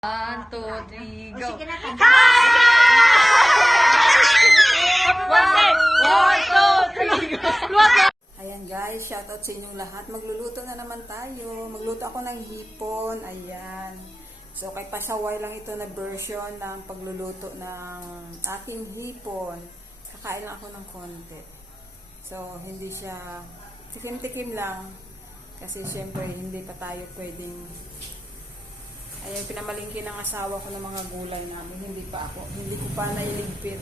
1, 2, 3, go! Sige na, Hi! 1, 2, 3, go! Ayan guys, shoutout sa inyong lahat. Magluluto na naman tayo. Magluto ako ng hipon. Ayan. So, kay pasaway lang ito na version ng pagluluto ng aking hipon. Kakain lang ako ng konti. So, hindi siya tikim-tikim lang. Kasi syempre, hindi pa tayo pwedeng... Ayan, pinamalingki ng asawa ko ng mga gulay namin. Hindi ko pa nailigpit.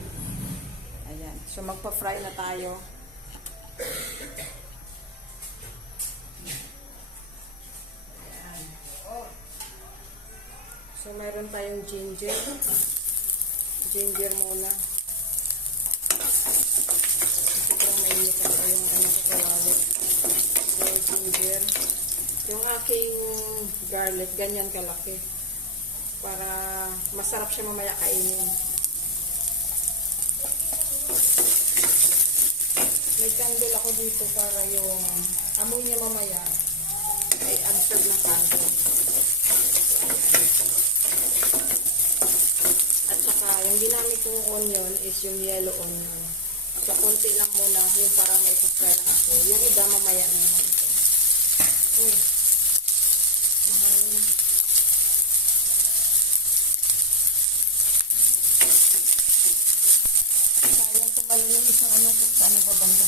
Ayan. So, magpa-fry na tayo. Ayan. So, mayroon tayong ginger. Ginger muna. Sobrang mainit ako yung sa kalawit. So, ginger. Yung aking garlic, ganyan kalaki. Para masarap siya mamaya kainin. May candle ako dito para yung amoy niya mamaya ay absorb ng candle. At saka yung ginamit kong onion is yung yellow onion. So konti lang muna yung para may pasya lang ako. Yung iba mamaya na naman ito. Uy. Sayang tumalo yung isang ano kung saan nababanda.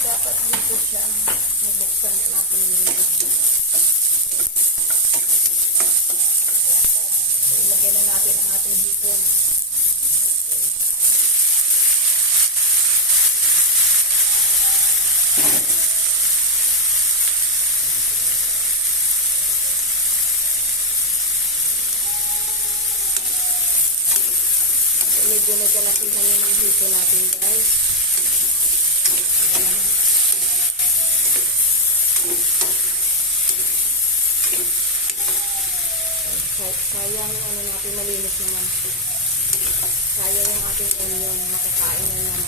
Dapat dito siya nabuksan natin yung lima. So, ilagay na natin ang ating hipon. Medyo nagkalapihan yung mga hito natin guys. Ayan. Sayang yung ano natin, malinis naman. Sayang yung ating onion, makakain na naman.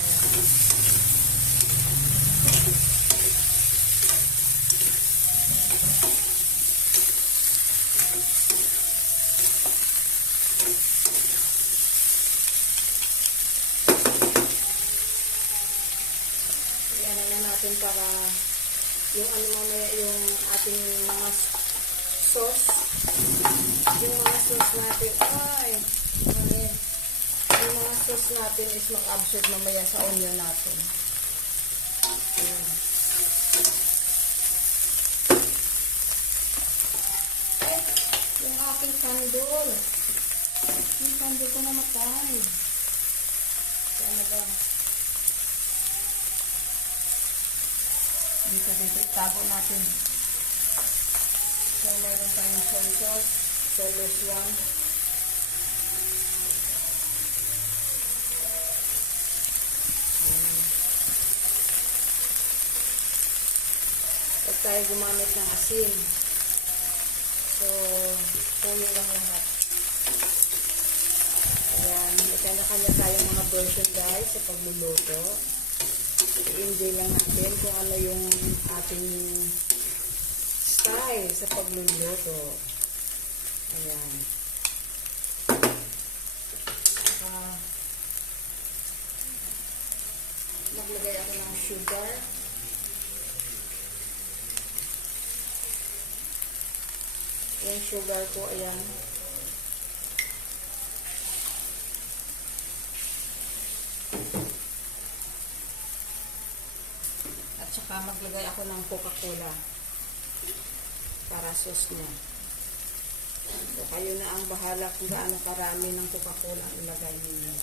Natin para yung ano mamaya yung ating mga sauce, yung mga sauce natin yung mga sauce natin is mag-absorb mamaya sa onion natin. Ayan. Yung aking candle ko namatay. Sana ba? Dito itago natin. So, meron tayong soy sauce. Solos lang. Huwag tayo gumamit ng asin. So, puyo lang lahat. Ayan. May kanya-kanya tayong mga version guys sa pagluluto. I-enjoy lang natin kung ano yung ating style sa pagluluto. Ayan. Maglagay ako ng sugar. Yung sugar ko, ayan. Saka maglagay ako ng Coca-Cola para sauce niya. So, kayo na ang bahala kung gaano karami ng Coca-Cola ang ilagay niyo.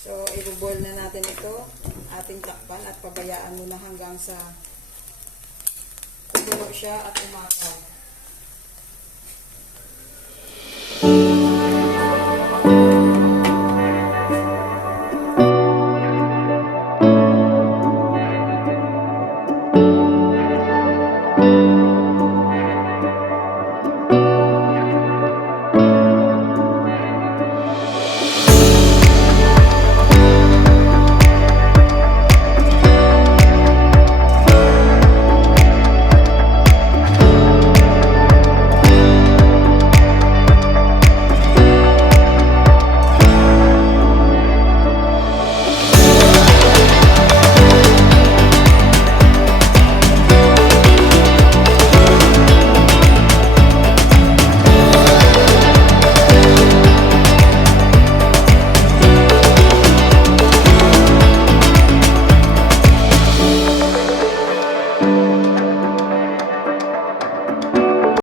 So, i-boil na natin ito, ating takpan at pabayaan muna hanggang sa puno siya at umaga.